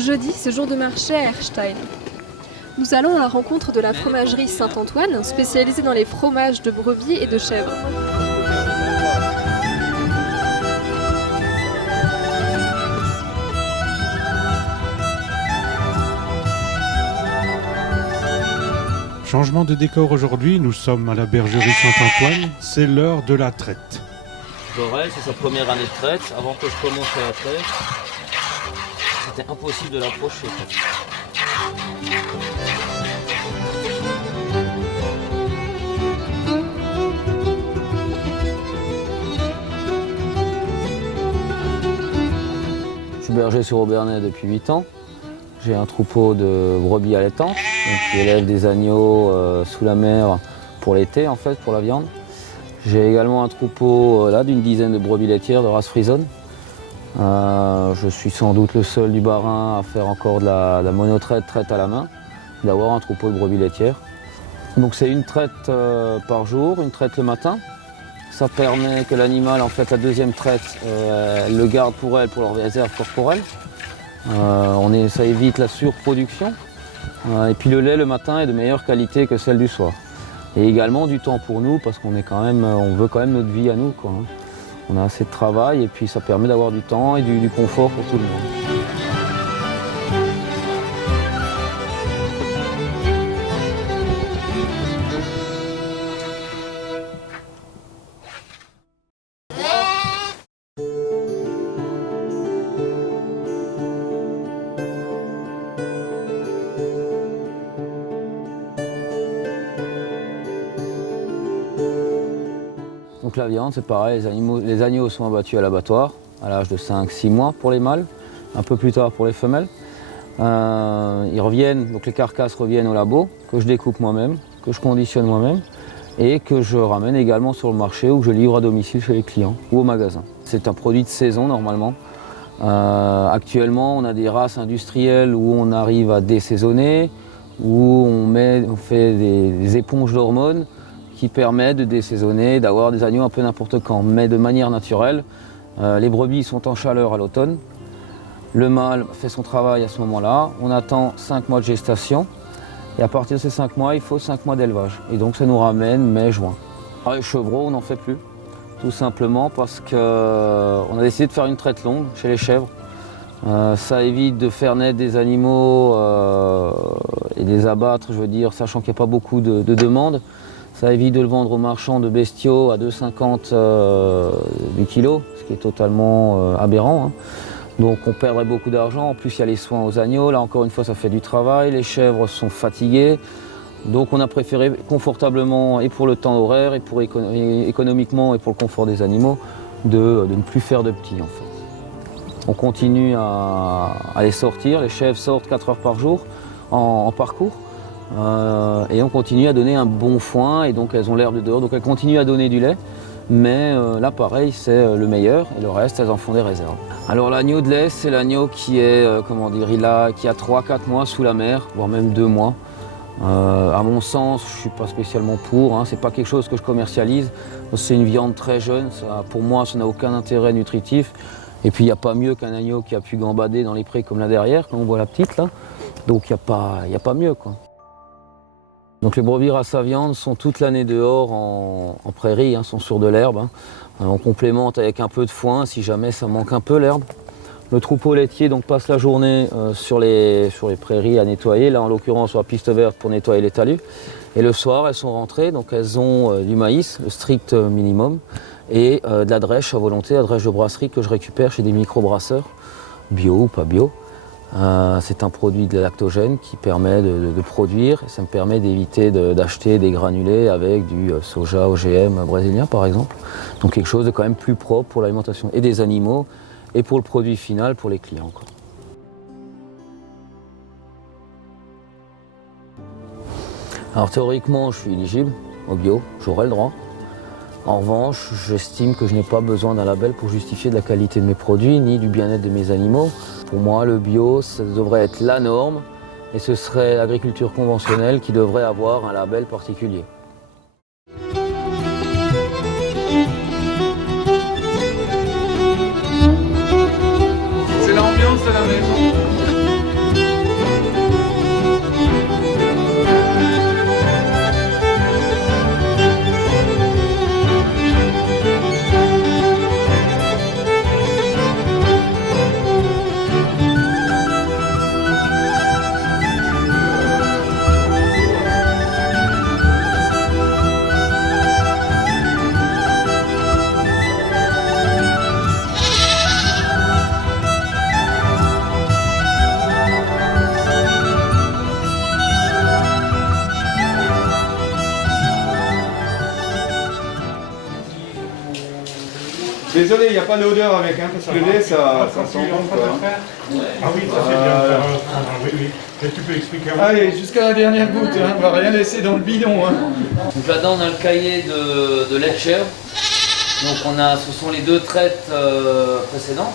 Jeudi, c'est jour de marché à Erstein. Nous allons à la rencontre de la fromagerie Saint-Antoine, spécialisée dans les fromages de brebis et de chèvres. Changement de décor aujourd'hui, nous sommes à la bergerie Saint-Antoine, c'est l'heure de la traite. Borel, c'est sa première année de traite. Avant que je commence à la traite, c'était impossible de l'approcher. Je suis berger sur Aubernais depuis 8 ans. J'ai un troupeau de brebis allaitantes, qui élèvent des agneaux sous la mer pour l'été, en fait, pour la viande. J'ai également un troupeau d'une dizaine de brebis laitières de race frisonne. Je suis sans doute le seul du Bas-Rhin à faire encore de la monotraite, traite à la main, d'avoir un troupeau de brebis laitières. Donc c'est une traite par jour, une traite le matin. Ça permet que l'animal, en fait, la deuxième traite, elle le garde pour elle, pour leur réserve corporelle. Ça évite la surproduction. Et puis le lait le matin est de meilleure qualité que celle du soir. Et également du temps pour nous parce qu'on veut quand même notre vie à nous, quoi. On a assez de travail et puis ça permet d'avoir du temps et du confort pour tout le monde. Donc la viande, c'est pareil, les agneaux sont abattus à l'abattoir à l'âge de 5-6 mois pour les mâles, un peu plus tard pour les femelles. Ils reviennent, donc les carcasses reviennent au labo, que je découpe moi-même, que je conditionne moi-même et que je ramène également sur le marché ou que je livre à domicile chez les clients ou au magasin. C'est un produit de saison normalement. Actuellement, on a des races industrielles où on arrive à désaisonner, où on fait des éponges d'hormones qui permet de désaisonner, d'avoir des agneaux un peu n'importe quand, mais de manière naturelle. Les brebis sont en chaleur à l'automne. Le mâle fait son travail à ce moment-là. On attend 5 mois de gestation. Et à partir de ces 5 mois, il faut 5 mois d'élevage. Et donc ça nous ramène mai-juin. Les chevreaux, on n'en fait plus. Tout simplement parce qu'on a décidé de faire une traite longue chez les chèvres. Ça évite de faire naître des animaux et les abattre, je veux dire, sachant qu'il n'y a pas beaucoup de demandes. Ça évite de le vendre aux marchands de bestiaux à 2,50 du kilo, ce qui est totalement aberrant, hein. Donc on perdrait beaucoup d'argent. En plus, il y a les soins aux agneaux. Là, encore une fois, ça fait du travail. Les chèvres sont fatiguées. Donc on a préféré confortablement, et pour le temps horaire, et pour économiquement, et pour le confort des animaux, de ne plus faire de petits, en fait. On continue à les sortir. Les chèvres sortent 4 heures par jour en parcours. Et on continue à donner un bon foin et donc elles ont l'herbe de dehors, donc elles continuent à donner du lait, mais là pareil c'est le meilleur et le reste elles en font des réserves. Alors l'agneau de lait c'est l'agneau qui est, qui a 3-4 mois sous la mer, voire même 2 mois. À mon sens je ne suis pas spécialement pour, hein, c'est pas quelque chose que je commercialise, c'est une viande très jeune, pour moi ça n'a aucun intérêt nutritif. Et puis il n'y a pas mieux qu'un agneau qui a pu gambader dans les prés comme là derrière, quand on voit la petite là, donc il n'y a pas mieux, quoi. Donc les brebis race à viande sont toute l'année dehors en prairie, hein, sont sur de l'herbe, hein. On complémente avec un peu de foin si jamais ça manque un peu l'herbe. Le troupeau laitier donc, passe la journée sur les prairies à nettoyer, là en l'occurrence sur la piste verte pour nettoyer les talus. Et le soir elles sont rentrées, donc elles ont du maïs, le strict minimum, et de la drèche à volonté, la drèche de brasserie que je récupère chez des micro-brasseurs, bio ou pas bio. C'est un produit de lactogène qui permet de produire, et ça me permet d'éviter d'acheter des granulés avec du soja OGM brésilien par exemple. Donc quelque chose de quand même plus propre pour l'alimentation et des animaux et pour le produit final pour les clients, quoi. Alors théoriquement je suis éligible au bio, j'aurai le droit. En revanche, j'estime que je n'ai pas besoin d'un label pour justifier de la qualité de mes produits ni du bien-être de mes animaux. Pour moi, le bio, ça devrait être la norme et ce serait l'agriculture conventionnelle qui devrait avoir un label particulier. C'est l'ambiance de la maison. Désolé, il n'y a pas d'odeur avec, hein, parce que le lait, ça sent bon, quoi. Ah oui, ça c'est bien. Oui, oui. Et tu peux expliquer un peu? Allez, jusqu'à la dernière goutte, hein, on va rien laisser dans le bidon. Hein. Donc là-dedans, on a le cahier de lait de chèvre. Donc ce sont les 2 traites précédentes.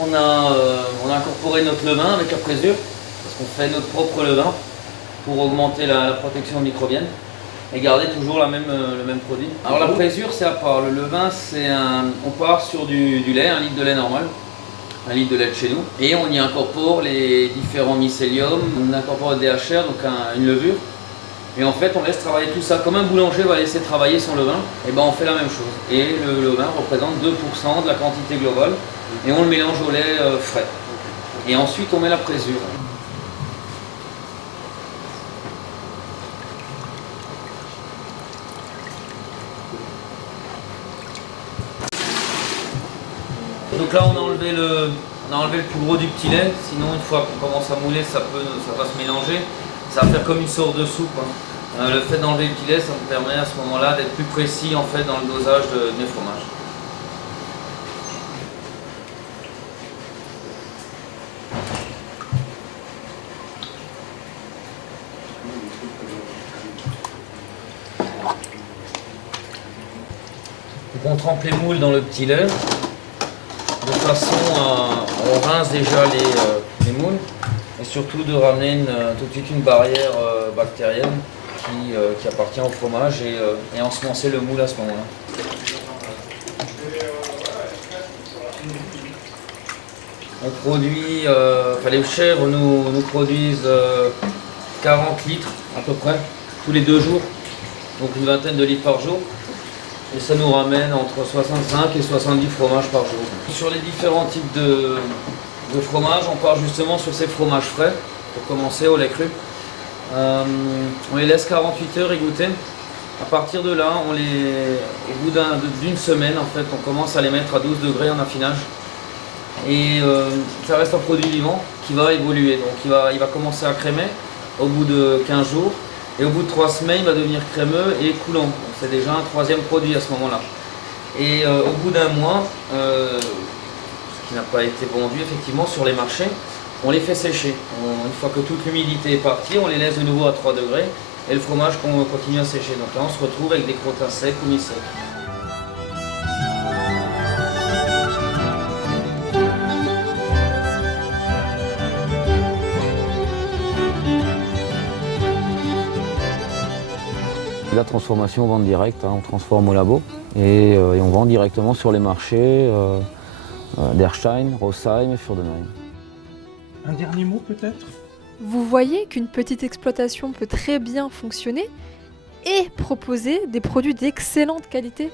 On a incorporé notre levain avec la présure, parce qu'on fait notre propre levain pour augmenter la protection microbienne et garder toujours le même produit. Alors la présure, c'est à part. Le levain, on part sur du lait, 1 litre de lait normal, 1 litre de lait de chez nous, et on y incorpore les différents mycéliums, on incorpore le DHR, donc une levure. Et en fait, on laisse travailler tout ça. Comme un boulanger va laisser travailler son levain, et ben on fait la même chose. Et le levain représente 2% de la quantité globale. Et on le mélange au lait frais. Et ensuite, on met la présure. Donc là, on a enlevé le plus gros du petit lait. Sinon, une fois qu'on commence à mouler, ça va se mélanger. Ça va faire comme une sorte de soupe. Hein. Le fait d'enlever le petit lait, ça me permet à ce moment-là d'être plus précis en fait, dans le dosage de mes fromages. Donc on trempe les moules dans le petit lait, de façon à... On rince déjà les moules, et surtout de ramener tout de suite une barrière bactérienne qui appartient au fromage et ensemencer le moule à ce moment-là. On produit, les chèvres nous produisent 40 litres à peu près, tous les 2 jours, donc une vingtaine de litres par jour. Et ça nous ramène entre 65 et 70 fromages par jour. Sur les différents types de fromages, on part justement sur ces fromages frais, pour commencer au lait cru. On les laisse 48 heures égoutter. À partir de là, au bout d'une semaine, en fait, on commence à les mettre à 12 degrés en affinage. Et ça reste un produit vivant qui va évoluer. Donc il va commencer à crémer au bout de 15 jours. Et au bout de 3 semaines, il va devenir crémeux et coulant. C'est déjà un 3e produit à ce moment-là. Et au bout d'un mois, ce qui n'a pas été vendu effectivement sur les marchés, on les fait sécher. Une fois que toute l'humidité est partie, on les laisse de nouveau à 3 degrés et le fromage continue à sécher. Donc là, on se retrouve avec des crottins secs ou mi-secs. La transformation, on vend direct, hein, on transforme au labo et on vend directement sur les marchés d'Erstein, Rosheim et Fürdenheim. Un dernier mot peut-être? Vous voyez qu'une petite exploitation peut très bien fonctionner et proposer des produits d'excellente qualité.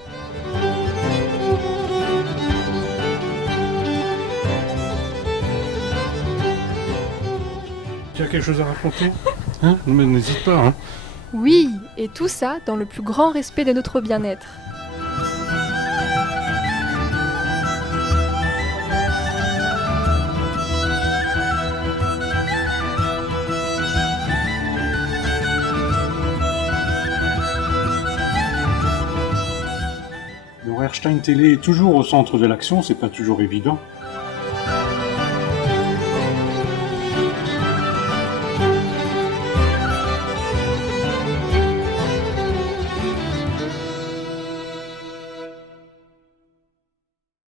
Tu as quelque chose à raconter? Hein? Mais n'hésite pas. Hein? Oui, et tout ça dans le plus grand respect de notre bien-être. Le Erstein Télé est toujours au centre de l'action, c'est pas toujours évident.